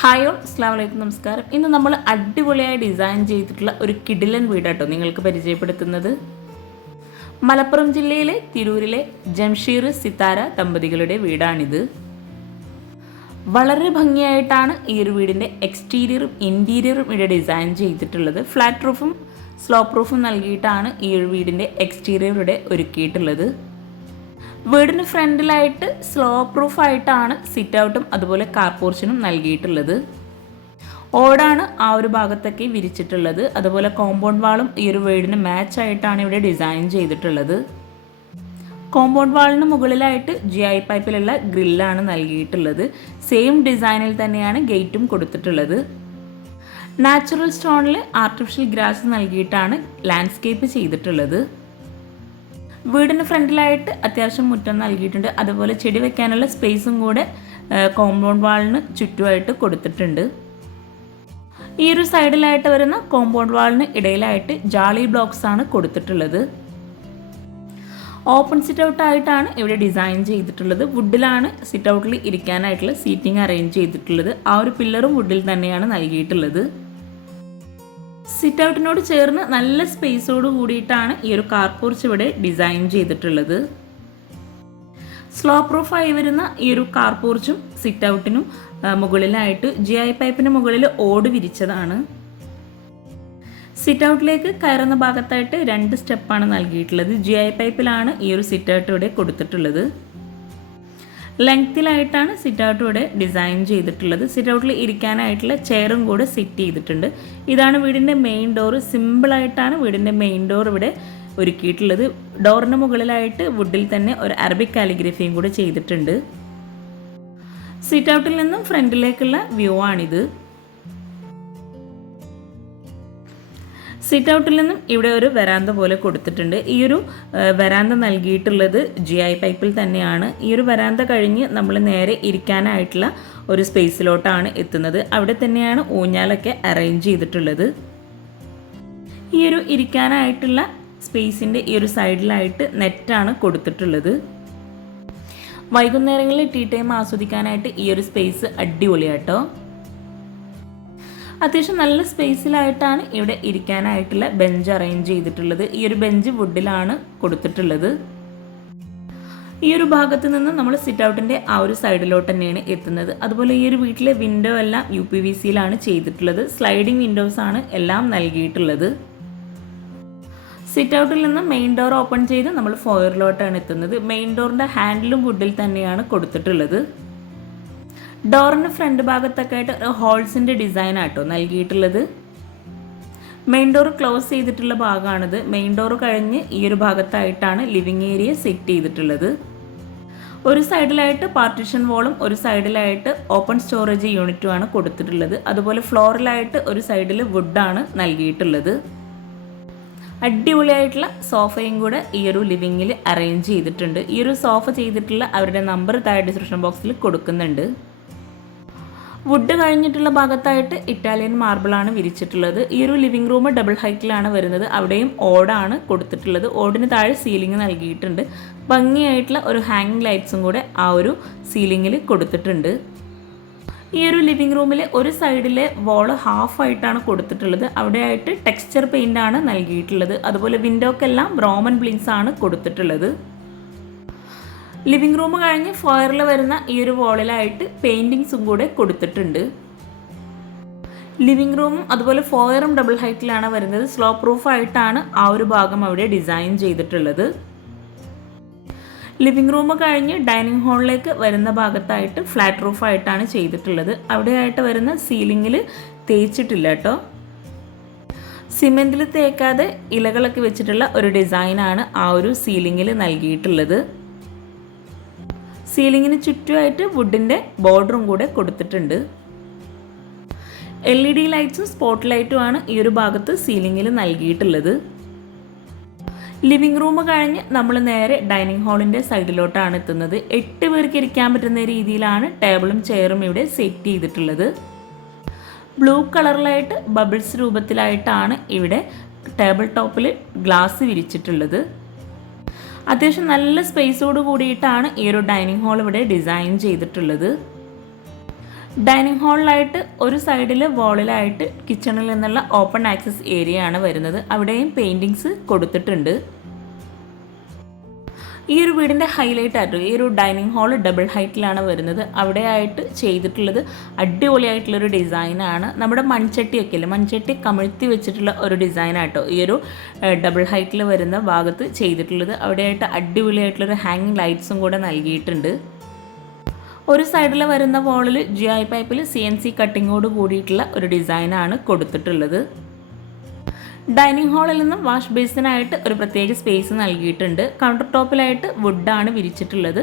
Hi all നമസ്കാരം. ഇന്ന് നമ്മൾ അടിപൊളിയായി ഡിസൈൻ ചെയ്തിട്ടുള്ള ഒരു കിഡിലൻ വീടാട്ടോ നിങ്ങൾക്ക് പരിചയപ്പെടുത്തുന്നത്. മലപ്പുറം ജില്ലയിലെ തിരൂരിലെ ജംഷീർ സിത്താര ദമ്പതികളുടെ വീടാണിത്. വളരെ ഭംഗിയായിട്ടാണ് ഈ ഒരു വീടിന്റെ എക്സ്റ്റീരിയറും ഇന്റീരിയറും ഇവിടെ ഡിസൈൻ ചെയ്തിട്ടുള്ളത്. ഫ്ലാറ്റ് റൂഫും സ്ലോപ്പ് പ്രൂഫ് നൽകിയിട്ടാണ് ഈ ഒരു വീടിന്റെ എക്സ്റ്റീരിയർ ഒരുക്കിയിട്ടുള്ളത്. വീടിന് ഫ്രണ്ടിലായിട്ട് സ്ലോ പ്രൂഫ് ആയിട്ടാണ് സിറ്റ് ഔട്ടും അതുപോലെ കാർ പോർഷനും നൽകിയിട്ടുള്ളത്. ഓടാണ് ആ ഒരു ഭാഗത്തൊക്കെ വിരിച്ചിട്ടുള്ളത്. അതുപോലെ കോമ്പൗണ്ട് വാളും ഈ ഒരു വീടിന് മാച്ച് ആയിട്ടാണ് ഇവിടെ ഡിസൈൻ ചെയ്തിട്ടുള്ളത്. കോമ്പൗണ്ട് വാളിന് മുകളിലായിട്ട് ജി ഐ പൈപ്പിലുള്ള ഗ്രില്ലാണ് നൽകിയിട്ടുള്ളത്. സെയിം ഡിസൈനിൽ തന്നെയാണ് ഗേറ്റും കൊടുത്തിട്ടുള്ളത്. നാച്ചുറൽ സ്റ്റോണിൽ ആർട്ടിഫിഷ്യൽ ഗ്രാസ് നൽകിയിട്ടാണ് ലാൻഡ്സ്കേപ്പ് ചെയ്തിട്ടുള്ളത്. വീടിന് ഫ്രണ്ടിലായിട്ട് അത്യാവശ്യം മുറ്റം നൽകിയിട്ടുണ്ട്. അതുപോലെ ചെടി വെക്കാനുള്ള സ്പേസും കൂടെ കോമ്പൗണ്ട് വാളിന് ചുറ്റുമായിട്ട് കൊടുത്തിട്ടുണ്ട്. ഈ ഒരു സൈഡിലായിട്ട് വരുന്ന കോമ്പൗണ്ട് വാളിന് ഇടയിലായിട്ട് ജാളി ബ്ലോക്സ് ആണ് കൊടുത്തിട്ടുള്ളത്. ഓപ്പൺ സിറ്റ് ഔട്ട് ആയിട്ടാണ് ഇവിടെ ഡിസൈൻ ചെയ്തിട്ടുള്ളത്. വുഡിലാണ് സിറ്റ് ഔട്ടിൽ ഇരിക്കാനായിട്ടുള്ള സീറ്റിംഗ് അറേഞ്ച് ചെയ്തിട്ടുള്ളത്. ആ ഒരു പില്ലറും വുഡിൽ തന്നെയാണ് നൽകിയിട്ടുള്ളത്. സിറ്റ് ഔട്ടിനോട് ചേർന്ന് നല്ല സ്പേസോട് കൂടിയിട്ടാണ് ഈ ഒരു കാർ പോർച്ച് ഇവിടെ ഡിസൈൻ ചെയ്തിട്ടുള്ളത്. സ്ലോ പ്രൂഫായി വരുന്ന ഈ ഒരു കാർ പോർച്ചും സിറ്റ് ഔട്ടിനും മുകളിലായിട്ട് ജി ഐ പൈപ്പിന് മുകളിൽ ഓട് വിരിച്ചതാണ്. സിറ്റ് ഔട്ടിലേക്ക് കയറുന്ന ഭാഗത്തായിട്ട് രണ്ട് സ്റ്റെപ്പാണ് നൽകിയിട്ടുള്ളത്. ജി ഐ പൈപ്പിലാണ് ഈ ഒരു സിറ്റ് ഔട്ട് ഇവിടെ കൊടുത്തിട്ടുള്ളത്. ലെങ്ത്തിലായിട്ടാണ് സിറ്റ് ഔട്ട് ഇവിടെ ഡിസൈൻ ചെയ്തിട്ടുള്ളത്. സിറ്റ് ഔട്ടിൽ ഇരിക്കാനായിട്ടുള്ള ചെയറും കൂടെ സെറ്റ് ചെയ്തിട്ടുണ്ട്. ഇതാണ് വീടിന്റെ മെയിൻ ഡോർ. സിമ്പിളായിട്ടാണ് വീടിന്റെ മെയിൻ ഡോർ ഇവിടെ ഒരുക്കിയിട്ടുള്ളത്. ഡോറിന് മുകളിലായിട്ട് വുഡിൽ തന്നെ ഒരു അറബിക് കാലിഗ്രഫിയും കൂടെ ചെയ്തിട്ടുണ്ട്. സിറ്റ് ഔട്ടിൽ നിന്നും ഫ്രണ്ടിലേക്കുള്ള വ്യൂ ആണിത്. സിറ്റ് ഔട്ടിൽ നിന്നും ഇവിടെ ഒരു വരാന്ത പോലെ കൊടുത്തിട്ടുണ്ട്. ഈ ഒരു വരാന്ത നൽകിയിട്ടുള്ളത് ജി ഐ പൈപ്പിൽ തന്നെയാണ്. ഈ ഒരു വരാന്ത കഴിഞ്ഞ് നമ്മൾ നേരെ ഇരിക്കാനായിട്ടുള്ള ഒരു സ്പേസിലോട്ടാണ് എത്തുന്നത്. അവിടെ തന്നെയാണ് ഊഞ്ഞാലൊക്കെ അറേഞ്ച് ചെയ്തിട്ടുള്ളത്. ഈ ഒരു ഇരിക്കാനായിട്ടുള്ള സ്പേസിന്റെ ഈ ഒരു സൈഡിലായിട്ട് നെറ്റാണ് കൊടുത്തിട്ടുള്ളത്. വൈകുന്നേരങ്ങളിൽ ടീ ടൈം ആസ്വദിക്കാനായിട്ട് ഈ ഒരു സ്പേസ് അടിപൊളിയാട്ടോ. അത്യാവശ്യം നല്ല സ്പേസിലായിട്ടാണ് ഇവിടെ ഇരിക്കാനായിട്ടുള്ള ബെഞ്ച് അറേഞ്ച് ചെയ്തിട്ടുള്ളത്. ഈ ഒരു ബെഞ്ച് വുഡിലാണ് കൊടുത്തിട്ടുള്ളത്. ഈ ഒരു ഭാഗത്ത് നിന്ന് നമ്മൾ സിറ്റ് ഔട്ടിന്റെ ആ ഒരു സൈഡിലോട്ട് തന്നെയാണ് എത്തുന്നത്. അതുപോലെ ഈ ഒരു വീട്ടിലെ വിൻഡോ എല്ലാം യു പി വി സിയിലാണ് ചെയ്തിട്ടുള്ളത്. സ്ലൈഡിംഗ് വിൻഡോസ് ആണ് എല്ലാം നൽകിയിട്ടുള്ളത്. സിറ്റ് ഔട്ടിൽ നിന്ന് മെയിൻ ഡോർ ഓപ്പൺ ചെയ്ത് നമ്മൾ ഫോയറിലോട്ടാണ് എത്തുന്നത്. മെയിൻ ഡോറിന്റെ ഹാൻഡിലും വുഡിൽ തന്നെയാണ് കൊടുത്തിട്ടുള്ളത്. ഡോറിന് ഫ്രണ്ട് ഭാഗത്തൊക്കെ ആയിട്ട് ഹോൾസിന്റെ ഡിസൈൻ ആട്ടോ നൽകിയിട്ടുള്ളത്. മെയിൻ ഡോർ ക്ലോസ് ചെയ്തിട്ടുള്ള ഭാഗമാണിത്. മെയിൻ ഡോർ കഴിഞ്ഞ് ഈ ഒരു ഭാഗത്തായിട്ടാണ് ലിവിങ് ഏരിയ സെറ്റ് ചെയ്തിട്ടുള്ളത്. ഒരു സൈഡിലായിട്ട് പാർട്ടീഷൻ വോളും ഒരു സൈഡിലായിട്ട് ഓപ്പൺ സ്റ്റോറേജ് യൂണിറ്റുമാണ് കൊടുത്തിട്ടുള്ളത്. അതുപോലെ ഫ്ലോറിലായിട്ട് ഒരു സൈഡിൽ വുഡാണ് നൽകിയിട്ടുള്ളത്. അടിപൊളിയായിട്ടുള്ള സോഫയും കൂടെ ഈ ഒരു ലിവിങ്ങിൽ അറേഞ്ച് ചെയ്തിട്ടുണ്ട്. ഈ ഒരു സോഫ ചെയ്തിട്ടുള്ള അവരുടെ നമ്പർ താഴെ ഡിസ്ക്രിപ്ഷൻ ബോക്സിൽ കൊടുക്കുന്നുണ്ട്. വുഡ് കഴിഞ്ഞിട്ടുള്ള ഭാഗത്തായിട്ട് ഇറ്റാലിയൻ മാർബിളാണ് വിരിച്ചിട്ടുള്ളത്. ഈ ഒരു ലിവിംഗ് റൂം ഡബിൾ ഹൈറ്റിലാണ് വരുന്നത്. അവിടെയും ഓടാണ് കൊടുത്തിട്ടുള്ളത്. ഓടിന് താഴെ സീലിംഗ് നൽകിയിട്ടുണ്ട്. ഭംഗിയായിട്ടുള്ള ഒരു ഹാങ്ങിങ് ലൈറ്റ്സും കൂടെ ആ ഒരു സീലിംഗിൽ കൊടുത്തിട്ടുണ്ട്. ഈ ഒരു ലിവിംഗ് റൂമിലെ ഒരു സൈഡിലെ വോൾ ഹാഫ് ആയിട്ടാണ് കൊടുത്തിട്ടുള്ളത്. അവിടെയായിട്ട് ടെക്സ്ചർ പെയിന്റ് ആണ് നൽകിയിട്ടുള്ളത്. അതുപോലെ വിൻഡോക്കെല്ലാം റോമൻ ബ്ലിങ്സ് ആണ് കൊടുത്തിട്ടുള്ളത്. ലിവിംഗ് റൂം കഴിഞ്ഞ് ഫോയറിൽ വരുന്ന ഈ ഒരു വോളിലായിട്ട് പെയിന്റിങ്സും കൂടെ കൊടുത്തിട്ടുണ്ട്. ലിവിംഗ് റൂമും അതുപോലെ ഫോയറും ഡബിൾ ഹൈറ്റിലാണ് വരുന്നത്. സ്ലോ പ്രൂഫ് ആയിട്ടാണ് ആ ഒരു ഭാഗം അവിടെ ഡിസൈൻ ചെയ്തിട്ടുള്ളത്. ലിവിംഗ് റൂം കഴിഞ്ഞ് ഡൈനിങ് ഹാളിലേക്ക് വരുന്ന ഭാഗത്തായിട്ട് ഫ്ലാറ്റ് റൂഫ് ആയിട്ടാണ് ചെയ്തിട്ടുള്ളത്. അവിടെയായിട്ട് വരുന്ന സീലിങ്ങിൽ തേച്ചിട്ടില്ല കേട്ടോ സിമെന്റിൽ തേക്കാതെ ഇലകളൊക്കെ വെച്ചിട്ടുള്ള ഒരു ഡിസൈനാണ് ആ ഒരു സീലിങ്ങിൽ നൽകിയിട്ടുള്ളത്. സീലിങ്ങിന് ചുറ്റുമായിട്ട് വുഡിന്റെ ബോർഡറും കൂടെ കൊടുത്തിട്ടുണ്ട്. എൽ ഇ ഡി ലൈറ്റ്സും സ്പോട്ട് ലൈറ്റുമാണ് ഈ ഒരു ഭാഗത്ത് സീലിങ്ങിൽ നൽകിയിട്ടുള്ളത്. ലിവിംഗ് റൂം കഴിഞ്ഞ് നമ്മൾ നേരെ ഡൈനിങ് ഹാളിന്റെ സൈഡിലോട്ടാണ് എത്തുന്നത്. എട്ട് പേർക്ക് ഇരിക്കാൻ പറ്റുന്ന രീതിയിലാണ് ടേബിളും ചെയറും ഇവിടെ സെറ്റ് ചെയ്തിട്ടുള്ളത്. ബ്ലൂ കളറിലായിട്ട് ബബിൾസ് രൂപത്തിലായിട്ടാണ് ഇവിടെ ടേബിൾ ടോപ്പിൽ ഗ്ലാസ് വിരിച്ചിട്ടുള്ളത്. അത്യാവശ്യം നല്ല സ്പേസോട് കൂടിയിട്ടാണ് ഈ ഒരു ഡൈനിങ് ഹാൾ ഇവിടെ ഡിസൈൻ ചെയ്തിട്ടുള്ളത്. ഡൈനിങ് ഹാളിലായിട്ട് ഒരു സൈഡിൽ വാളിലായിട്ട് കിച്ചണിൽ നിന്നുള്ള ഓപ്പൺ ആക്സസ് ഏരിയ ആണ് വരുന്നത്. അവിടെയും പെയിന്റിങ്സ് കൊടുത്തിട്ടുണ്ട്. ഈ ഒരു വീടിന്റെ ഹൈലൈറ്റ് ആയിട്ട് ഈ ഒരു ഡൈനിങ് ഹാൾ ഡബിൾ ഹൈറ്റിലാണ് വരുന്നത്. അവിടെ ആയിട്ട് ചെയ്തിട്ടുള്ളത് അടിപൊളിയായിട്ടുള്ളൊരു ഡിസൈനാണ് നമ്മുടെ മൺചട്ടിയൊക്കെ അല്ലേ മൺചട്ടി കമിഴ്ത്തി വെച്ചിട്ടുള്ള ഒരു ഡിസൈനാട്ടോ ഈ ഒരു ഡബിൾ ഹൈറ്റിൽ വരുന്ന ഭാഗത്ത് ചെയ്തിട്ടുള്ളത്. അവിടെയായിട്ട് അടിപൊളിയായിട്ടുള്ളൊരു ഹാങ്ങിങ് ലൈറ്റ്സും കൂടെ നൽകിയിട്ടുണ്ട്. ഒരു സൈഡിൽ വരുന്ന വോളിൽ ജി ഐ പൈപ്പിൽ സി എൻ സി കട്ടിങ്ങോട് കൂടിയിട്ടുള്ള ഒരു ഡിസൈനാണ് കൊടുത്തിട്ടുള്ളത്. ഡൈനിങ് ഹാളിൽ നിന്നും വാഷ് ബേസിനായിട്ട് ഒരു പ്രത്യേക സ്പേസ് നൽകിയിട്ടുണ്ട്. കൗണ്ടർ ടോപ്പിലായിട്ട് വുഡാണ് വിരിച്ചിട്ടുള്ളത്.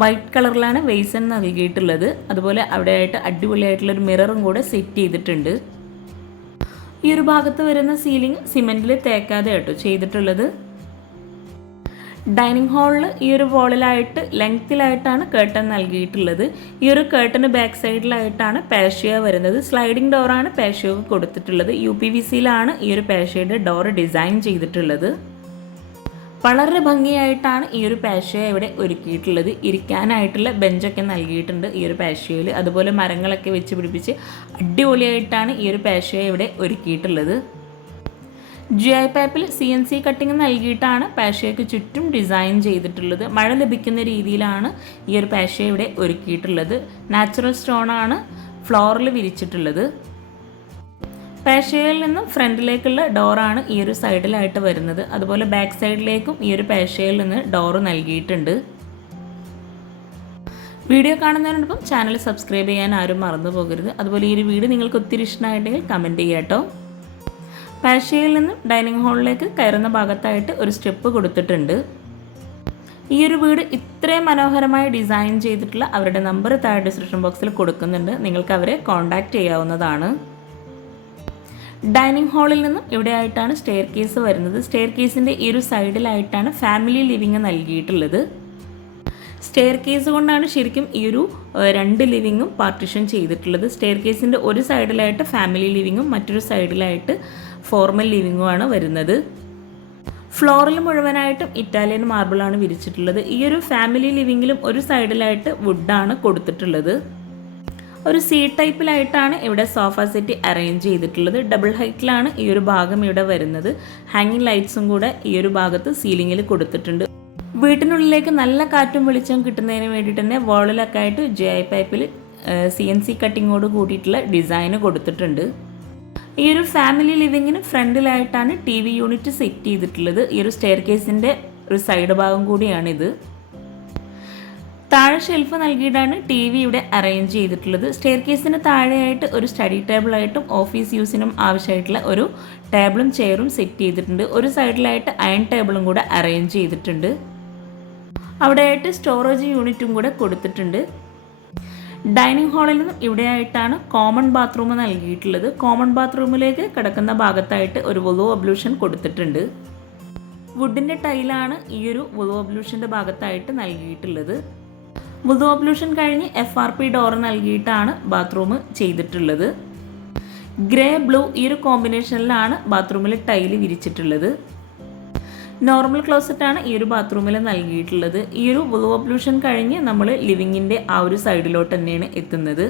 വൈറ്റ് കളറിലാണ് വെയ്സൺ നൽകിയിട്ടുള്ളത്. അതുപോലെ അവിടെയായിട്ട് അടിപൊളിയായിട്ടുള്ളൊരു മിററും കൂടെ സെറ്റ് ചെയ്തിട്ടുണ്ട്. ഈ ഒരു ഭാഗത്ത് വരുന്ന സീലിംഗ് സിമെന്റിൽ തേക്കാതെ കേട്ടോ ചെയ്തിട്ടുള്ളത്. ഡൈനിങ് ഹാളിൽ ഈ ഒരു വോളിലായിട്ട് ലെങ്ത്തിലായിട്ടാണ് കേട്ടൺ നൽകിയിട്ടുള്ളത്. ഈ ഒരു കേട്ടന് ബാക്ക് സൈഡിലായിട്ടാണ് പാഷ്യ വരുന്നത്. സ്ലൈഡിംഗ് ഡോറാണ് പാഷ്യക്ക് കൊടുത്തിട്ടുള്ളത്. യു പി വി സിയിലാണ് ഈ ഒരു പാഷ്യയുടെ ഡോർ ഡിസൈൻ ചെയ്തിട്ടുള്ളത്. വളരെ ഭംഗിയായിട്ടാണ് ഈ ഒരു പാഷ്യ ഇവിടെ ഒരുക്കിയിട്ടുള്ളത്. ഇരിക്കാനായിട്ടുള്ള ബെഞ്ചൊക്കെ നൽകിയിട്ടുണ്ട് ഈ ഒരു പാഷ്യയിൽ അതുപോലെ മരങ്ങളൊക്കെ വെച്ച് പിടിപ്പിച്ച് അടിപൊളിയായിട്ടാണ് ഈ ഒരു പാഷ്യ ഇവിടെ ഒരുക്കിയിട്ടുള്ളത്. ജി ഐ പാപ്പിൽ സി എൻ സി കട്ടിങ് നൽകിയിട്ടാണ് പാഷയ്ക്ക് ചുറ്റും ഡിസൈൻ ചെയ്തിട്ടുള്ളത്. മഴ ലഭിക്കുന്ന രീതിയിലാണ് ഈ ഒരു പാഷ ഇവിടെ ഒരുക്കിയിട്ടുള്ളത്. നാച്ചുറൽ സ്റ്റോണാണ് ഫ്ലോറിൽ വിരിച്ചിട്ടുള്ളത്. പാഷയിൽ നിന്നും ഫ്രണ്ടിലേക്കുള്ള ഡോറാണ് ഈ ഒരു സൈഡിലായിട്ട് വരുന്നത്. അതുപോലെ ബാക്ക് സൈഡിലേക്കും ഈ ഒരു പാഷയിൽ നിന്ന് ഡോറ് നൽകിയിട്ടുണ്ട്. വീഡിയോ കാണുന്നതിനോടൊപ്പം ചാനൽ സബ്സ്ക്രൈബ് ചെയ്യാൻ ആരും മറന്നു പോകരുത്. അതുപോലെ ഈ ഒരു വീഡിയോ നിങ്ങൾക്ക് ഒത്തിരി ഇഷ്ടമായിട്ടുണ്ടെങ്കിൽ കമന്റ് ചെയ്യാം കേട്ടോ പാഷ്യയിൽ നിന്നും ഡൈനിങ് ഹാളിലേക്ക് കയറുന്ന ഭാഗത്തായിട്ട് ഒരു സ്റ്റെപ്പ് കൊടുത്തിട്ടുണ്ട്. ഈ ഒരു വീട് ഇത്രയും മനോഹരമായി ഡിസൈൻ ചെയ്തിട്ടുള്ള അവരുടെ നമ്പർ താഴെ ഡിസ്ക്രിപ്ഷൻ ബോക്സിൽ കൊടുക്കുന്നുണ്ട്. നിങ്ങൾക്ക് അവരെ കോൺടാക്റ്റ് ചെയ്യാവുന്നതാണ്. ഡൈനിങ് ഹാളിൽ നിന്നും ഇവിടെയായിട്ടാണ് സ്റ്റെയർ കേസ് വരുന്നത്. സ്റ്റെയർ കേസിന്റെ ഈ ഒരു സൈഡിലായിട്ടാണ് ഫാമിലി ലിവിങ് നൽകിയിട്ടുള്ളത്. സ്റ്റെയർ കേസ് കൊണ്ടാണ് ശരിക്കും ഈ ഒരു രണ്ട് ലിവിങ്ങും പാർട്ടിഷൻ ചെയ്തിട്ടുള്ളത്. സ്റ്റെയർ കേസിന്റെ ഒരു സൈഡിലായിട്ട് ഫാമിലി ലിവിങ്ങും മറ്റൊരു സൈഡിലായിട്ട് ഫോർമൽ ലിവിങ്ങുമാണ് വരുന്നത്. ഫ്ലോറിൽ മുഴുവനായിട്ടും ഇറ്റാലിയൻ മാർബിളാണ് വിരിച്ചിട്ടുള്ളത്. ഈ ഒരു ഫാമിലി ലിവിങ്ങിലും ഒരു സൈഡിലായിട്ട് വുഡാണ് കൊടുത്തിട്ടുള്ളത്. ഒരു സീ ടൈപ്പിലായിട്ടാണ് ഇവിടെ സോഫ സെറ്റ് അറേഞ്ച് ചെയ്തിട്ടുള്ളത്. ഡബിൾ ഹൈറ്റിലാണ് ഈ ഒരു ഭാഗം ഇവിടെ വരുന്നത്. ഹാങ്ങിങ് ലൈറ്റ്സും കൂടെ ഈ ഒരു ഭാഗത്ത് സീലിങ്ങിൽ കൊടുത്തിട്ടുണ്ട്. വീട്ടിനുള്ളിലേക്ക് നല്ല കാറ്റും വെളിച്ചവും കിട്ടുന്നതിന് വേണ്ടിയിട്ട് തന്നെ വോളിലൊക്കെ ആയിട്ട് ജെ ഐ പൈപ്പിൽ സി എൻ സി കട്ടിങ്ങോട് കൂടിയിട്ടുള്ള ഡിസൈന് കൊടുത്തിട്ടുണ്ട്. ഈ ഒരു ഫാമിലി ലിവിങ്ങിന് ഫ്രണ്ടിലായിട്ടാണ് ടി വി യൂണിറ്റ് സെറ്റ് ചെയ്തിട്ടുള്ളത്. ഈ ഒരു സ്റ്റെയർ കേസിന്റെ ഒരു സൈഡ് ഭാഗം കൂടിയാണിത്. താഴെ ഷെൽഫ് നൽകിയിട്ടാണ് ടി വി ഇവിടെ അറേഞ്ച് ചെയ്തിട്ടുള്ളത്. സ്റ്റെയർ കേസിന് താഴെയായിട്ട് ഒരു സ്റ്റഡി ടേബിളായിട്ടും ഓഫീസ് യൂസിനും ആവശ്യമായിട്ടുള്ള ഒരു ടേബിളും ചെയറും സെറ്റ് ചെയ്തിട്ടുണ്ട്. ഒരു സൈഡിലായിട്ട് അയൺ ടേബിളും കൂടെ അറേഞ്ച് ചെയ്തിട്ടുണ്ട്. അവിടെയായിട്ട് സ്റ്റോറേജ് യൂണിറ്റും കൂടെ കൊടുത്തിട്ടുണ്ട്. ഡൈനിങ് ഹാളിൽ നിന്നും ഇവിടെയായിട്ടാണ് കോമൺ ബാത്റൂം നൽകിയിട്ടുള്ളത്. കോമൺ ബാത്റൂമിലേക്ക് കിടക്കുന്ന ഭാഗത്തായിട്ട് ഒരു വുളു അബ്ലൂഷൻ കൊടുത്തിട്ടുണ്ട്. വുഡിന്റെ ടൈലാണ് ഈ ഒരു വുളു അബ്ലൂഷന്റെ ഭാഗത്തായിട്ട് നൽകിയിട്ടുള്ളത്. വുളു അബ്ലൂഷൻ കഴിഞ്ഞ് എഫ് ആർ പി ഡോർ നൽകിയിട്ടാണ് ബാത്റൂം ചെയ്തിട്ടുള്ളത്. ഗ്രേ ബ്ലൂ ഈ ഒരു കോമ്പിനേഷനിലാണ് ബാത്റൂമിൽ ടൈൽ വിരിച്ചിട്ടുള്ളത്. നോർമൽ ക്ലോസറ്റാണ് ഈ ഒരു ബാത്റൂമിൽ നൽകിയിട്ടുള്ളത്. ഈ ഒരു വോ ഒബ്ലൂഷൻ കഴിഞ്ഞ് നമ്മൾ ലിവിങ്ങിന്റെ ആ ഒരു സൈഡിലോട്ട് തന്നെയാണ് എത്തുന്നത്.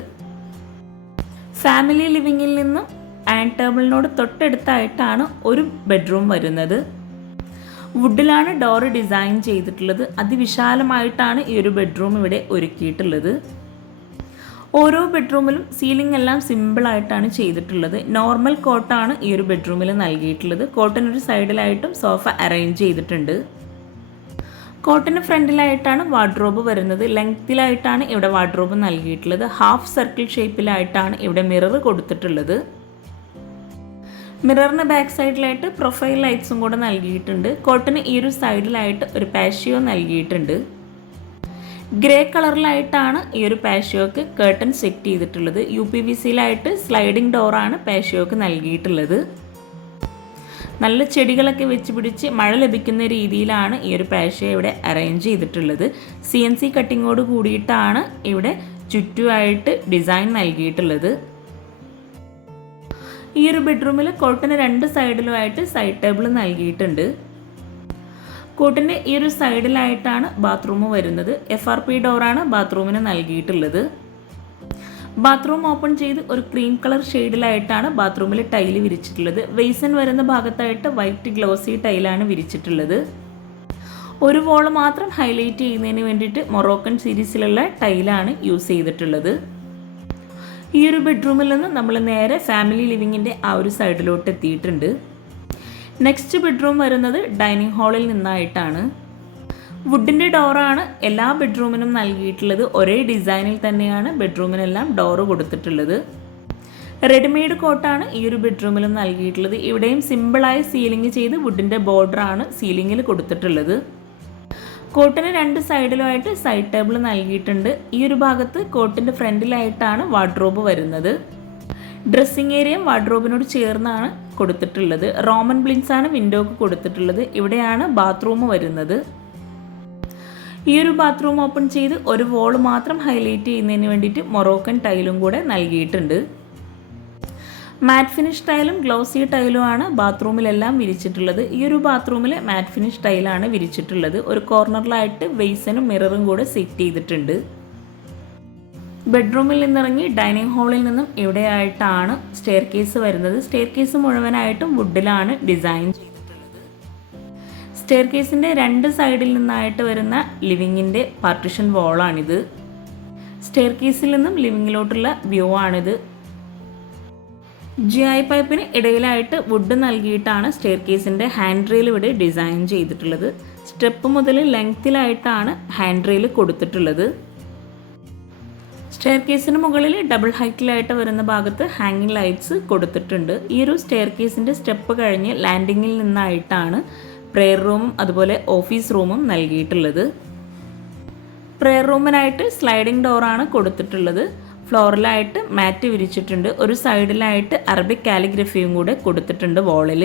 ഫാമിലി ലിവിങ്ങിൽ നിന്നും ആൻഡ് ടേബിളിനോട് തൊട്ടടുത്തായിട്ടാണ് ഒരു ബെഡ്റൂം വരുന്നത്. വുഡിലാണ് ഡോറ് ഡിസൈൻ ചെയ്തിട്ടുള്ളത്. അതിവിശാലമായിട്ടാണ് ഈ ഒരു ബെഡ്റൂം ഇവിടെ ഒരുക്കിയിട്ടുള്ളത്. ഓരോ ബെഡ്റൂമിലും സീലിംഗ് എല്ലാം സിമ്പിളായിട്ടാണ് ചെയ്തിട്ടുള്ളത്. നോർമൽ കോട്ടാണ് ഈ ഒരു ബെഡ്റൂമിൽ നൽകിയിട്ടുള്ളത്. ഒരു സൈഡിലായിട്ടും സോഫ അറേഞ്ച് ചെയ്തിട്ടുണ്ട്. കോട്ടിന് ഫ്രണ്ടിലായിട്ടാണ് വാർഡ്രോബ് വരുന്നത്. ലെങ്ത്തിലായിട്ടാണ് ഇവിടെ വാർഡ്രോബ് നൽകിയിട്ടുള്ളത്. ഹാഫ് സർക്കിൾ ഷേപ്പിലായിട്ടാണ് ഇവിടെ മിറർ കൊടുത്തിട്ടുള്ളത്. മിററിന് ബാക്ക് സൈഡിലായിട്ട് പ്രൊഫൈൽ ലൈറ്റ്സും കൂടെ നൽകിയിട്ടുണ്ട്. കോട്ടിന് ഈ ഒരു സൈഡിലായിട്ട് ഒരു പാഷ്യോ നൽകിയിട്ടുണ്ട്. ഗ്രേ കളറിലായിട്ടാണ് ഈ ഒരു പാഷ്യോക്ക് കേട്ടൺ സെറ്റ് ചെയ്തിട്ടുള്ളത്. യു പി വി സിയിലായിട്ട് സ്ലൈഡിംഗ് ഡോറാണ് പാഷ്യോക്ക് നൽകിയിട്ടുള്ളത്. നല്ല ചെടികളൊക്കെ വെച്ച് പിടിച്ച് മഴ ലഭിക്കുന്ന രീതിയിലാണ് ഈ ഒരു പാഷ്യ ഇവിടെ അറേഞ്ച് ചെയ്തിട്ടുള്ളത്. സി എൻ സി കട്ടിങ്ങോട് കൂടിയിട്ടാണ് ഇവിടെ ചുറ്റുമായിട്ട് ഡിസൈൻ നൽകിയിട്ടുള്ളത്. ഈ ഒരു ബെഡ്റൂമിൽ കോട്ടിന് രണ്ട് സൈഡിലുമായിട്ട് സൈഡ് ടേബിൾ നൽകിയിട്ടുണ്ട്. കോട്ടിന്റെ ഈ ഒരു സൈഡിലായിട്ടാണ് ബാത്റൂം വരുന്നത്. എഫ് ആർ പി ഡോറാണ് ബാത്റൂമിന് നൽകിയിട്ടുള്ളത്. ബാത്റൂം ഓപ്പൺ ചെയ്ത് ഒരു ക്രീം കളർ ഷെയ്ഡിലായിട്ടാണ് ബാത്റൂമിൽ ടൈൽ വിരിച്ചിട്ടുള്ളത്. വെയ്സൻ വരുന്ന ഭാഗത്തായിട്ട് വൈറ്റ് ഗ്ലോസി ടൈലാണ് വിരിച്ചിട്ടുള്ളത്. ഒരു വോൾ മാത്രം ഹൈലൈറ്റ് ചെയ്യുന്നതിന് വേണ്ടിയിട്ട് മൊറോക്കൻ സീരീസിലുള്ള ടൈലാണ് യൂസ് ചെയ്തിട്ടുള്ളത്. ഈ ഒരു ബെഡ്റൂമിൽ നിന്ന് നമ്മൾ നേരെ ഫാമിലി ലിവിങ്ങിന്റെ ആ ഒരു സൈഡിലോട്ട് എത്തിയിട്ടുണ്ട് നെക്സ്റ്റ് ബെഡ്റൂം വരുന്നത് ഡൈനിങ് ഹാളിൽ നിന്നായിട്ടാണ്. വുഡിന്റെ ഡോറാണ് എല്ലാ ബെഡ്റൂമിനും നൽകിയിട്ടുള്ളത്. ഒരേ ഡിസൈനിൽ തന്നെയാണ് ബെഡ്റൂമിനെല്ലാം ഡോറ് കൊടുത്തിട്ടുള്ളത്. റെഡിമെയ്ഡ് കോട്ടാണ് ഈ ഒരു ബെഡ്റൂമിലും നൽകിയിട്ടുള്ളത്. ഇവിടെയും സിമ്പിളായി സീലിംഗ് ചെയ്ത് വുഡിന്റെ ബോർഡറാണ് സീലിങ്ങിൽ കൊടുത്തിട്ടുള്ളത്. കോട്ടിന് രണ്ട് സൈഡിലുമായിട്ട് സൈഡ് ടേബിൾ നൽകിയിട്ടുണ്ട്. ഈ ഒരു ഭാഗത്ത് കോട്ടിന്റെ ഫ്രണ്ടിലായിട്ടാണ് വാർഡ്രോബ് വരുന്നത്. ഡ്രസ്സിംഗ് ഏരിയയും വാർഡ്രോബിനോട് ചേർന്നാണ് കൊടുത്തിട്ടുള്ളത്. റോമൻ ബ്ലിൻസ് ആണ് വിൻഡോക്ക് കൊടുത്തിട്ടുള്ളത്. ഇവിടെയാണ് ബാത്റൂം വരുന്നത്. ഈ ഒരു ബാത്റൂം ഓപ്പൺ ചെയ്ത് ഒരു വോൾ മാത്രം ഹൈലൈറ്റ് ചെയ്യുന്നതിന് വേണ്ടിയിട്ട് മൊറോക്കൻ ടൈലും കൂടെ നൽകിയിട്ടുണ്ട്. മാറ്റ് ഫിനിഷ് ടൈലും ഗ്ലോസി ആണ് ബാത്റൂമിലെല്ലാം വിരിച്ചിട്ടുള്ളത്. ഈ ഒരു ബാത്റൂമിൽ മാറ്റ് ഫിനിഷ് ടൈലാണ് വിരിച്ചിട്ടുള്ളത്. ഒരു കോർണറിലായിട്ട് വെയ്സനും മിററും കൂടെ സെറ്റ് ചെയ്തിട്ടുണ്ട്. ബെഡ്റൂമിൽ നിന്നിറങ്ങി ഡൈനിങ് ഹാളിൽ നിന്നും ഇവിടെയായിട്ടാണ് സ്റ്റെയർ കേസ് വരുന്നത്. സ്റ്റെയർ കേസ് മുഴുവനായിട്ടും വുഡിലാണ് ഡിസൈൻ ചെയ്തിട്ടുള്ളത്. സ്റ്റെയർ കേസിന്റെ രണ്ട് സൈഡിൽ നിന്നായിട്ട് വരുന്ന ലിവിങ്ങിന്റെ പാർട്ടിഷൻ വാളാണിത്. സ്റ്റെയർ കേസിൽ നിന്നും ലിവിങ്ങിലോട്ടുള്ള വ്യൂ ആണിത്. ജി ഐ പൈപ്പിന് ഇടയിലായിട്ട് വുഡ് നൽകിയിട്ടാണ് സ്റ്റെയർ കേസിന്റെ ഹാൻഡ് റെയിൽ ഇവിടെ ഡിസൈൻ ചെയ്തിട്ടുള്ളത്. സ്റ്റെപ്പ് മുതൽ ലെങ്ത്തിലായിട്ടാണ് ഹാൻഡ് റെയിൽ കൊടുത്തിട്ടുള്ളത്. സ്റ്റെയർ കേസിന് മുകളിൽ ഡബിൾ ഹൈറ്റിലായിട്ട് വരുന്ന ഭാഗത്ത് ഹാങ്ങിങ് ലൈറ്റ്സ് കൊടുത്തിട്ടുണ്ട്. ഈ ഒരു സ്റ്റെയർ കേസിന്റെ സ്റ്റെപ്പ് കഴിഞ്ഞ് ലാൻഡിങ്ങിൽ നിന്നായിട്ടാണ് പ്രെയർ റൂമും അതുപോലെ ഓഫീസ് റൂമും നൽകിയിട്ടുള്ളത്. പ്രെയർ റൂമിനായിട്ട് സ്ലൈഡിംഗ് ഡോറാണ് കൊടുത്തിട്ടുള്ളത്. ഫ്ലോറിലായിട്ട് മാറ്റ് വിരിച്ചിട്ടുണ്ട്. ഒരു സൈഡിലായിട്ട് അറബിക് കാലിഗ്രഫിയും കൂടെ കൊടുത്തിട്ടുണ്ട് വോളിൽ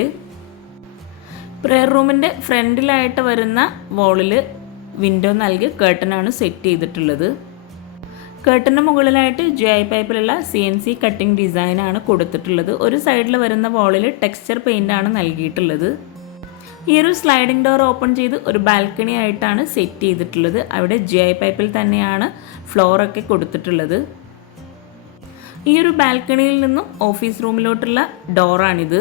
പ്രെയർ റൂമിന്റെ ഫ്രണ്ടിലായിട്ട് വരുന്ന വോളിൽ വിൻഡോ നൽകി കേട്ടനാണ് സെറ്റ് ചെയ്തിട്ടുള്ളത്. കേട്ടന് മുകളിലായിട്ട് ജി ഐ പൈപ്പിലുള്ള സി എൻ സി കട്ടിംഗ് ഡിസൈനാണ് കൊടുത്തിട്ടുള്ളത്. ഒരു സൈഡിൽ വരുന്ന വോളിൽ ടെക്സ്ചർ പെയിന്റാണ് നൽകിയിട്ടുള്ളത്. ഈ ഒരു സ്ലൈഡിംഗ് ഡോർ ഓപ്പൺ ചെയ്ത് ഒരു ബാൽക്കണി ആയിട്ടാണ് സെറ്റ് ചെയ്തിട്ടുള്ളത്. അവിടെ ജി ഐ പൈപ്പിൽ തന്നെയാണ് ഫ്ലോറൊക്കെ കൊടുത്തിട്ടുള്ളത്. ഈ ഒരു ബാൽക്കണിയിൽ നിന്നും ഓഫീസ് റൂമിലോട്ടുള്ള ഡോറാണിത്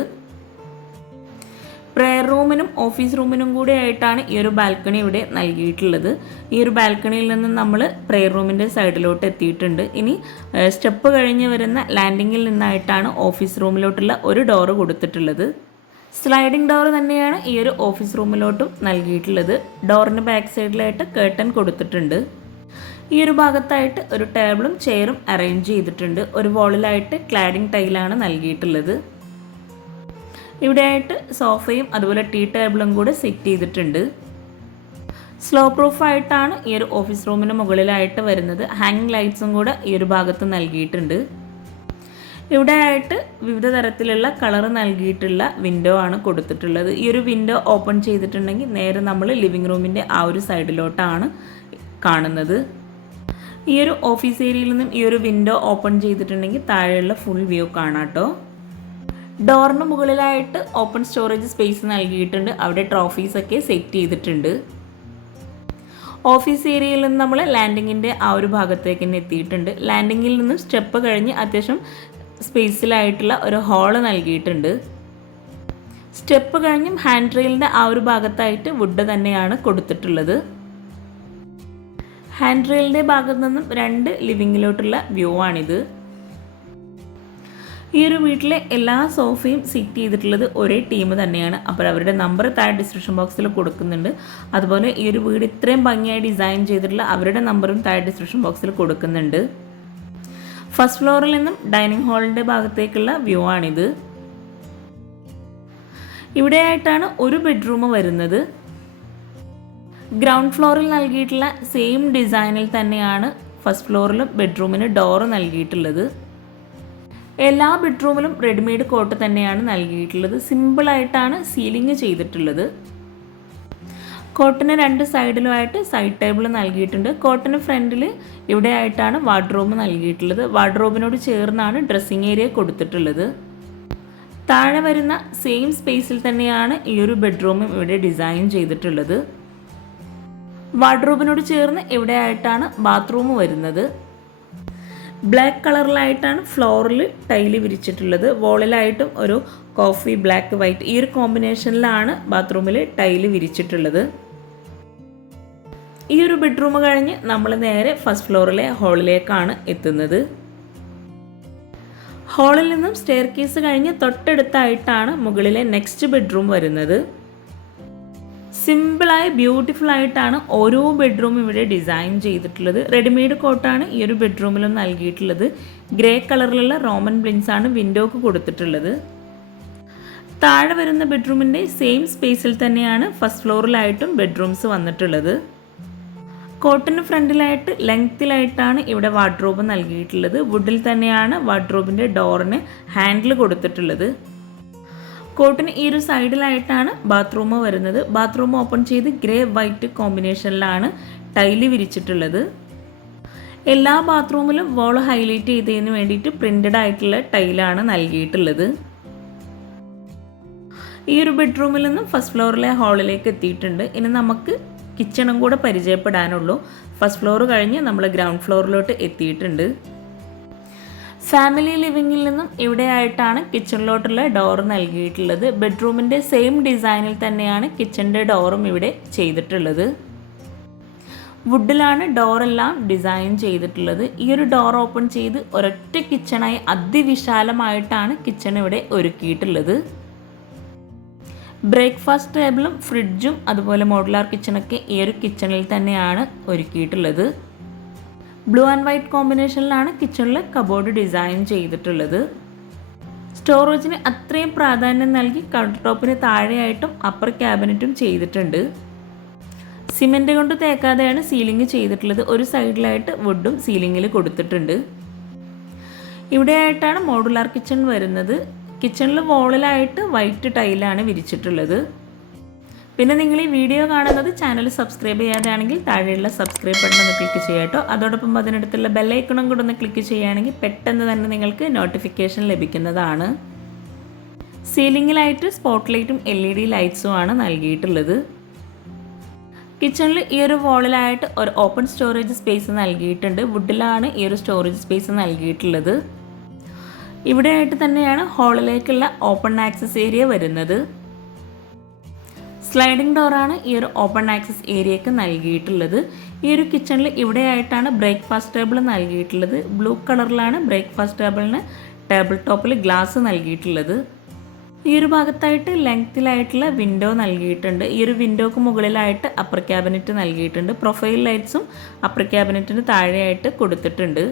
പ്രെയർ റൂമിനും ഓഫീസ് റൂമിനും കൂടി ആയിട്ടാണ് ഈ ഒരു ബാൽക്കണി ഇവിടെ നൽകിയിട്ടുള്ളത്. ഈ ഒരു ബാൽക്കണിയിൽ നിന്ന് നമ്മൾ പ്രെയർ റൂമിന്റെ സൈഡിലോട്ട് എത്തിയിട്ടുണ്ട്. ഇനി സ്റ്റെപ്പ് കഴിഞ്ഞ് വരുന്ന ലാൻഡിങ്ങിൽ നിന്നായിട്ടാണ് ഓഫീസ് റൂമിലോട്ടുള്ള ഒരു ഡോറ് കൊടുത്തിട്ടുള്ളത്. സ്ലൈഡിംഗ് ഡോർ തന്നെയാണ് ഈ ഒരു ഓഫീസ് റൂമിലോട്ടും നൽകിയിട്ടുള്ളത്. ഡോറിന് ബാക്ക് സൈഡിലായിട്ട് കേട്ടൻ കൊടുത്തിട്ടുണ്ട്. ഈ ഒരു ഭാഗത്തായിട്ട് ഒരു ടേബിളും ചെയറും അറേഞ്ച് ചെയ്തിട്ടുണ്ട്. ഒരു വോളിലായിട്ട് ക്ലാഡിംഗ് ടൈലാണ് നൽകിയിട്ടുള്ളത്. ഇവിടെയായിട്ട് സോഫയും അതുപോലെ ടീ ടേബിളും കൂടെ സെറ്റ് ചെയ്തിട്ടുണ്ട്. സ്ലോ പ്രൂഫായിട്ടാണ് ഈ ഒരു ഓഫീസ് റൂമിന് മുകളിലായിട്ട് വരുന്നത്. ഹാങ്ങിങ് ലൈറ്റ്സും കൂടെ ഈ ഒരു ഭാഗത്ത് നൽകിയിട്ടുണ്ട്. ഇവിടെ ആയിട്ട് വിവിധ തരത്തിലുള്ള കളർ നൽകിയിട്ടുള്ള വിൻഡോ ആണ് കൊടുത്തിട്ടുള്ളത്. ഈ ഒരു വിൻഡോ ഓപ്പൺ ചെയ്തിട്ടുണ്ടെങ്കിൽ നേരെ നമ്മൾ ലിവിങ് റൂമിന്റെ ആ ഒരു സൈഡിലോട്ടാണ് കാണുന്നത്. ഈ ഒരു ഓഫീസ് ഏരിയയിൽ നിന്നും ഈ ഒരു വിൻഡോ ഓപ്പൺ ചെയ്തിട്ടുണ്ടെങ്കിൽ താഴെയുള്ള ഫുൾ വ്യൂ കാണാം കേട്ടോ ഡോറിന് മുകളിലായിട്ട് ഓപ്പൺ സ്റ്റോറേജ് സ്പേസ് നൽകിയിട്ടുണ്ട്. അവിടെ ട്രോഫീസ് ഒക്കെ സെറ്റ് ചെയ്തിട്ടുണ്ട്. ഓഫീസ് ഏരിയയിൽ നിന്ന് നമ്മൾ ലാൻഡിങ്ങിന്റെ ആ ഒരു ഭാഗത്തേക്ക് തന്നെ എത്തിയിട്ടുണ്ട്. ലാൻഡിങ്ങിൽ നിന്നും സ്റ്റെപ്പ് കഴിഞ്ഞ് അത്യാവശ്യം സ്പേസിലായിട്ടുള്ള ഒരു ഹോൾ നൽകിയിട്ടുണ്ട്. സ്റ്റെപ്പ് കഴിഞ്ഞും ഹാൻഡ് റെയിലിന്റെ ആ ഒരു ഭാഗത്തായിട്ട് വുഡ് തന്നെയാണ് കൊടുത്തിട്ടുള്ളത്. ഹാൻഡ് റെയിലിന്റെ ഭാഗത്തു നിന്നും രണ്ട് ലിവിങ്ങിലോട്ടുള്ള വ്യൂ ആണിത്. ഈ ഒരു വീട്ടിലെ എല്ലാ സോഫയും സിറ്റ് ചെയ്തിട്ടുള്ളത് ഒരേ ടീം തന്നെയാണ്. അപ്പോൾ അവരുടെ നമ്പർ താഴെ ഡിസ്ക്രിപ്ഷൻ ബോക്സിൽ കൊടുക്കുന്നുണ്ട്. അതുപോലെ ഈ ഒരു വീട് ഇത്രയും ഭംഗിയായി ഡിസൈൻ ചെയ്തിട്ടുള്ള അവരുടെ നമ്പറും താഴെ ഡിസ്ക്രിപ്ഷൻ ബോക്സിൽ കൊടുക്കുന്നുണ്ട്. ഫസ്റ്റ് ഫ്ലോറിൽ നിന്നും ഡൈനിങ് ഹാളിന്റെ ഭാഗത്തേക്കുള്ള വ്യൂ ആണിത്. ഇവിടെയായിട്ടാണ് ഒരു ബെഡ്റൂം വരുന്നത്. ഗ്രൗണ്ട് ഫ്ലോറിൽ നൽകിയിട്ടുള്ള സെയിം ഡിസൈനിൽ തന്നെയാണ് ഫസ്റ്റ് ഫ്ലോറിലും ബെഡ്റൂമിന് ഡോറ് നൽകിയിട്ടുള്ളത്. എല്ലാ ബെഡ്റൂമിലും റെഡിമെയ്ഡ് കോട്ട് തന്നെയാണ് നൽകിയിട്ടുള്ളത്. സിമ്പിളായിട്ടാണ് സീലിംഗ് ചെയ്തിട്ടുള്ളത്. കോട്ടിന് രണ്ട് സൈഡിലുമായിട്ട് സൈഡ് ടേബിൾ നൽകിയിട്ടുണ്ട്. കോട്ടിന് ഫ്രണ്ടിൽ ഇവിടെ ആയിട്ടാണ് വാർഡ്രോബ് നൽകിയിട്ടുള്ളത്. വാർഡ്രോബിനോട് ചേർന്നാണ് ഡ്രസ്സിങ് ഏരിയ കൊടുത്തിട്ടുള്ളത്. താഴെ വരുന്ന സെയിം സ്പേസിൽ തന്നെയാണ് ഈ ഒരു ബെഡ്റൂമും ഇവിടെ ഡിസൈൻ ചെയ്തിട്ടുള്ളത്. വാർഡ്രോബിനോട് ചേർന്ന് ഇവിടെ ആയിട്ടാണ് ബാത്റൂം വരുന്നത്. ബ്ലാക്ക് കളറിലായിട്ടാണ് ഫ്ലോറിൽ ടൈൽ വിരിച്ചിട്ടുള്ളത്. വോളിലായിട്ടും ഒരു കോഫി ബ്ലാക്ക് വൈറ്റ് ഈ ഒരു കോമ്പിനേഷനിലാണ് ബാത്റൂമിൽ ടൈൽ വിരിച്ചിട്ടുള്ളത്. ഈ ഒരു ബെഡ്റൂം കഴിഞ്ഞ് നമ്മൾ നേരെ ഫസ്റ്റ് ഫ്ലോറിലെ ഹാളിലേക്കാണ് എത്തുന്നത്. ഹാളിൽ നിന്നും സ്റ്റെയർ കേസ് കഴിഞ്ഞ് തൊട്ടടുത്തായിട്ടാണ് മുകളിലെ നെക്സ്റ്റ് ബെഡ്റൂം വരുന്നത്. സിമ്പിളായി ബ്യൂട്ടിഫുൾ ആയിട്ടാണ് ഓരോ ബെഡ്റൂം ഇവിടെ ഡിസൈൻ ചെയ്തിട്ടുള്ളത്. റെഡിമെയ്ഡ് കോട്ടാണ് ഈ ഒരു ബെഡ്റൂമിലും നൽകിയിട്ടുള്ളത്. ഗ്രേ കളറിലുള്ള റോമൻ ബ്ലിൻസ് ആണ് വിൻഡോക്ക് കൊടുത്തിട്ടുള്ളത്. താഴെ വരുന്ന ബെഡ്റൂമിന്റെ സെയിം സ്പേസിൽ തന്നെയാണ് ഫസ്റ്റ് ഫ്ലോറിലായിട്ടും ബെഡ്റൂംസ് വന്നിട്ടുള്ളത്. കോട്ടിന് ഫ്രണ്ടിലായിട്ട് ലെങ്ത്തിലായിട്ടാണ് ഇവിടെ വാർഡ്രോബ് നൽകിയിട്ടുള്ളത്. വുഡിൽ തന്നെയാണ് വാർഡ്രോബിന്റെ ഡോറിന് ഹാൻഡിൽ കൊടുത്തിട്ടുള്ളത്. കോട്ടിന് ഈ ഒരു സൈഡിലായിട്ടാണ് ബാത്റൂം വരുന്നത്. ബാത്റൂം ഓപ്പൺ ചെയ്ത് ഗ്രേ വൈറ്റ് കോമ്പിനേഷനിലാണ് ടൈൽ വിരിച്ചിട്ടുള്ളത്. എല്ലാ ബാത്റൂമിലും വോൾ ഹൈലൈറ്റ് ചെയ്തതിന് വേണ്ടിയിട്ട് പ്രിന്റഡ് ആയിട്ടുള്ള ടൈലാണ് നൽകിയിട്ടുള്ളത്. ഈ ഒരു ബെഡ്റൂമിൽ നിന്നും ഫസ്റ്റ് ഫ്ലോറിലെ ഹാളിലേക്ക് എത്തിയിട്ടുണ്ട്. ഇനി നമുക്ക് കിച്ചണും കൂടെ പരിചയപ്പെടാനുള്ളൂ. ഫസ്റ്റ് ഫ്ലോർ കഴിഞ്ഞ് നമ്മൾ ഗ്രൗണ്ട് ഫ്ലോറിലോട്ട് എത്തിയിട്ടുണ്ട്. ഫാമിലി ലിവിങ്ങിൽ നിന്നും ഇവിടെയായിട്ടാണ് കിച്ചണിലോട്ടുള്ള ഡോർ നൽകിയിട്ടുള്ളത്. ബെഡ്റൂമിന്റെ സെയിം ഡിസൈനിൽ തന്നെയാണ് കിച്ചന്റെ ഡോറും ഇവിടെ ചെയ്തിട്ടുള്ളത്. വുഡിലാണ് ഡോറെല്ലാം ഡിസൈൻ ചെയ്തിട്ടുള്ളത്. ഈ ഒരു ഡോർ ഓപ്പൺ ചെയ്ത് ഒരൊറ്റ കിച്ചണായി അതിവിശാലമായിട്ടാണ് കിച്ചൺ ഇവിടെ ഒരുക്കിയിട്ടുള്ളത്. ബ്രേക്ക്ഫാസ്റ്റ് ടേബിളും ഫ്രിഡ്ജും അതുപോലെ മോഡുലാർ കിച്ചണൊക്കെ ഈ ഒരു കിച്ചണിൽ തന്നെയാണ് ഒരുക്കിയിട്ടുള്ളത്. ബ്ലൂ ആൻഡ് വൈറ്റ് കോമ്പിനേഷനിലാണ് കിച്ചണിൽ കബോർഡ് ഡിസൈൻ ചെയ്തിട്ടുള്ളത്. സ്റ്റോറേജിന് അത്രയും പ്രാധാന്യം നൽകി കൗണ്ടർ ടോപ്പിന് താഴെയായിട്ടും അപ്പർ ക്യാബിനറ്റും ചെയ്തിട്ടുണ്ട്. സിമെന്റ് കൊണ്ട് തേക്കാതെയാണ് സീലിംഗ് ചെയ്തിട്ടുള്ളത്. ഒരു സൈഡിലായിട്ട് വുഡും സീലിംഗിൽ കൊടുത്തിട്ടുണ്ട്. ഇവിടെയായിട്ടാണ് മോഡുലാർ കിച്ചൺ വരുന്നത്. കിച്ചണിൽ വോളിലായിട്ട് വൈറ്റ് ടൈലാണ് വിരിച്ചിട്ടുള്ളത്. പിന്നെ നിങ്ങൾ ഈ വീഡിയോ കാണുന്നത് ചാനൽ സബ്സ്ക്രൈബ് ചെയ്യാതെയാണെങ്കിൽ താഴെയുള്ള സബ്സ്ക്രൈബ് ബട്ടൺ ഒന്ന് ക്ലിക്ക് ചെയ്യാട്ടോ അതോടൊപ്പം അതിനടുത്തുള്ള ബെല്ലൈക്കണും കൂടെ ഒന്ന് ക്ലിക്ക് ചെയ്യുകയാണെങ്കിൽ പെട്ടെന്ന് തന്നെ നിങ്ങൾക്ക് നോട്ടിഫിക്കേഷൻ ലഭിക്കുന്നതാണ്. സീലിങ്ങിലായിട്ട് സ്പോട്ട് ലൈറ്റും എൽ ഇ ഡി ലൈറ്റ്സും ആണ് നൽകിയിട്ടുള്ളത്. കിച്ചണിൽ ഈ ഒരു വോളിലായിട്ട് ഒരു ഓപ്പൺ സ്റ്റോറേജ് സ്പേസ് നൽകിയിട്ടുണ്ട്. വുഡിലാണ് ഈ ഒരു സ്റ്റോറേജ് സ്പേസ് നൽകിയിട്ടുള്ളത്. ഇവിടെയായിട്ട് തന്നെയാണ് ഹാളിലേക്കുള്ള ഓപ്പൺ ആക്സസ് ഏരിയ വരുന്നത്. സ്ലൈഡിംഗ് ഡോറാണ് ഈ ഒരു ഓപ്പൺ ആക്സസ് ഏരിയക്ക് നൽകിയിട്ടുള്ളത്. ഈ ഒരു കിച്ചണിൽ ഇവിടെയായിട്ടാണ് ബ്രേക്ക്ഫാസ്റ്റ് ടേബിൾ നൽകിയിട്ടുള്ളത്. ബ്ലൂ കളറിലാണ് ബ്രേക്ക്ഫാസ്റ്റ് ടേബിളിന് ടേബിൾ ടോപ്പിൽ ഗ്ലാസ് നൽകിയിട്ടുള്ളത്. ഈ ഒരു ഭാഗത്തായിട്ട് ലെങ്ത്തിലായിട്ടുള്ള വിൻഡോ നൽകിയിട്ടുണ്ട്. ഈ ഒരു വിൻഡോക്ക് മുകളിലായിട്ട് അപ്പർ ക്യാബിനറ്റ് നൽകിയിട്ടുണ്ട്. പ്രൊഫൈൽ ലൈറ്റ്സും അപ്പർ ക്യാബിനറ്റിന് താഴെയായിട്ട് കൊടുത്തിട്ടുണ്ട്.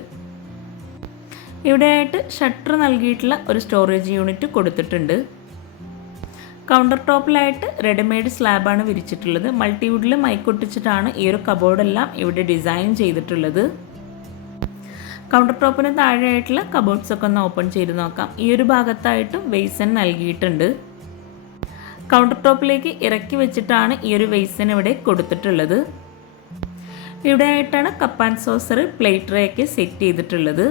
ഇവിടെയായിട്ട് ഷട്ടർ നൽകിയിട്ടുള്ള ഒരു സ്റ്റോറേജ് യൂണിറ്റ് കൊടുത്തിട്ടുണ്ട്. കൗണ്ടർ ടോപ്പിലായിട്ട് റെഡിമെയ്ഡ് സ്ലാബാണ് വിരിച്ചിട്ടുള്ളത്. മൾട്ടിവുഡിൽ മൈക്കൊട്ടിച്ചിട്ടാണ് ഈ ഒരു കബോർഡെല്ലാം ഇവിടെ ഡിസൈൻ ചെയ്തിട്ടുള്ളത്. കൗണ്ടർ ടോപ്പിന് താഴെയായിട്ടുള്ള കബോർഡ്സ് ഒക്കെ ഒന്ന് ഓപ്പൺ ചെയ്ത് നോക്കാം. ഈ ഒരു ഭാഗത്തായിട്ടും വെയ്സൻ നൽകിയിട്ടുണ്ട്. കൗണ്ടർ ടോപ്പിലേക്ക് ഇറക്കി വെച്ചിട്ടാണ് ഈ ഒരു വെയ്സൻ ഇവിടെ കൊടുത്തിട്ടുള്ളത്. ഇവിടെ ആയിട്ടാണ് cup and saucer plate set ചെയ്തിട്ടുള്ളത്.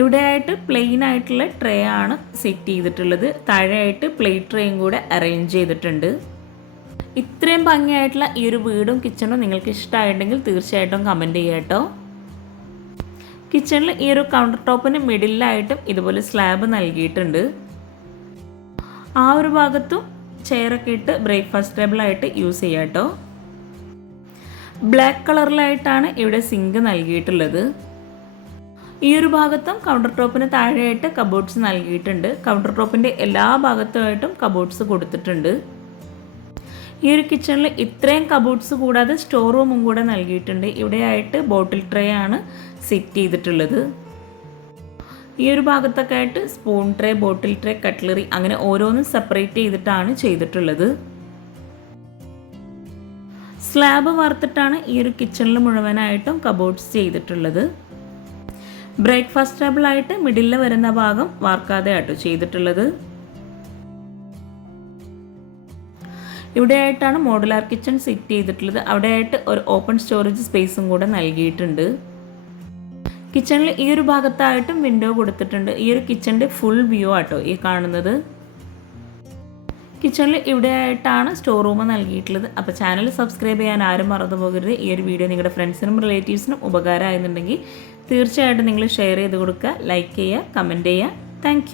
ഇവിടെയായിട്ട് പ്ലെയിൻ ആയിട്ടുള്ള ട്രേ ആണ് സെറ്റ് ചെയ്തിട്ടുള്ളത്. താഴെയായിട്ട് പ്ലേറ്റ് ട്രേയും കൂടെ അറേഞ്ച് ചെയ്തിട്ടുണ്ട്. ഇത്രയും ഭംഗിയായിട്ടുള്ള ഈ ഒരു വീടും കിച്ചണും നിങ്ങൾക്ക് ഇഷ്ടമായിട്ടുണ്ടെങ്കിൽ തീർച്ചയായിട്ടും കമന്റ് ചെയ്യാട്ടോ കേട്ടോ. കിച്ചണിൽ ഈ ഒരു കൗണ്ടർ ടോപ്പിന് മിഡിലായിട്ടും ഇതുപോലെ സ്ലാബ് നൽകിയിട്ടുണ്ട്. ആ ഒരു ഭാഗത്തും ചെയറൊക്കെ ഇട്ട് ബ്രേക്ക്ഫാസ്റ്റ് ടേബിളായിട്ട് യൂസ് ചെയ്യാം കേട്ടോ. ബ്ലാക്ക് കളറിലായിട്ടാണ് ഇവിടെ സിങ്ക് നൽകിയിട്ടുള്ളത്. ഈ ഒരു ഭാഗത്തും കൗണ്ടർ ടോപ്പിന് താഴെയായിട്ട് കബോർഡ്സ് നൽകിയിട്ടുണ്ട്. കൗണ്ടർ ടോപ്പിന്റെ എല്ലാ ഭാഗത്തുമായിട്ടും കബോർഡ്സ് കൊടുത്തിട്ടുണ്ട്. ഈ ഒരു കിച്ചണിൽ ഇത്രയും കബോർഡ്സ് കൂടാതെ സ്റ്റോർ റൂമും കൂടെ നൽകിയിട്ടുണ്ട്. ഇവിടെയായിട്ട് ബോട്ടിൽ ട്രേ ആണ് സെറ്റ് ചെയ്തിട്ടുള്ളത്. ഈ ഒരു ഭാഗത്തൊക്കെ ആയിട്ട് spoon tray bottle tray cutlery അങ്ങനെ ഓരോന്നും സെപ്പറേറ്റ് ചെയ്തിട്ടാണ് ചെയ്തിട്ടുള്ളത്. സ്ലാബ് വാർത്തിട്ടാണ് ഈ ഒരു കിച്ചണിൽ മുഴുവനായിട്ടും കബോർഡ്സ് ചെയ്തിട്ടുള്ളത്. ബ്രേക്ക്ഫാസ്റ്റ് ടേബിളായിട്ട് മിഡിലിൽ വരുന്ന ഭാഗം വാർക്കാതെ ആട്ടോ ചെയ്തിട്ടുള്ളത്. ഇവിടെയായിട്ടാണ് മോഡുലാർ കിച്ചൺ സെറ്റ് ചെയ്തിട്ടുള്ളത്. അവിടെയായിട്ട് ഒരു ഓപ്പൺ സ്റ്റോറേജ് സ്പേസും കൂടെ നൽകിയിട്ടുണ്ട്. കിച്ചണിൽ ഈ ഒരു ഭാഗത്തായിട്ടും വിൻഡോ കൊടുത്തിട്ടുണ്ട്. ഈ ഒരു കിച്ചണിന്റെ ഫുൾ വ്യൂ ആട്ടോ ഈ കാണുന്നത്. കിച്ചണിൽ ഇവിടെ ആയിട്ടാണ് സ്റ്റോർ റൂം നൽകിയിട്ടുള്ളത്. അപ്പോൾ ചാനൽ സബ്സ്ക്രൈബ് ചെയ്യാൻ ആരും മറന്നു പോകരുത്. ഈ ഒരു വീഡിയോ നിങ്ങളുടെ ഫ്രണ്ട്സിനും റിലേറ്റീവ്സിനും ഉപകാരമാകുന്നുണ്ടെങ്കിൽ തീർച്ചയായിട്ടും നിങ്ങൾ ഷെയർ ചെയ്ത് കൊടുക്കുക ലൈക്ക് ചെയ്യുക കമന്റ് ചെയ്യുക. താങ്ക്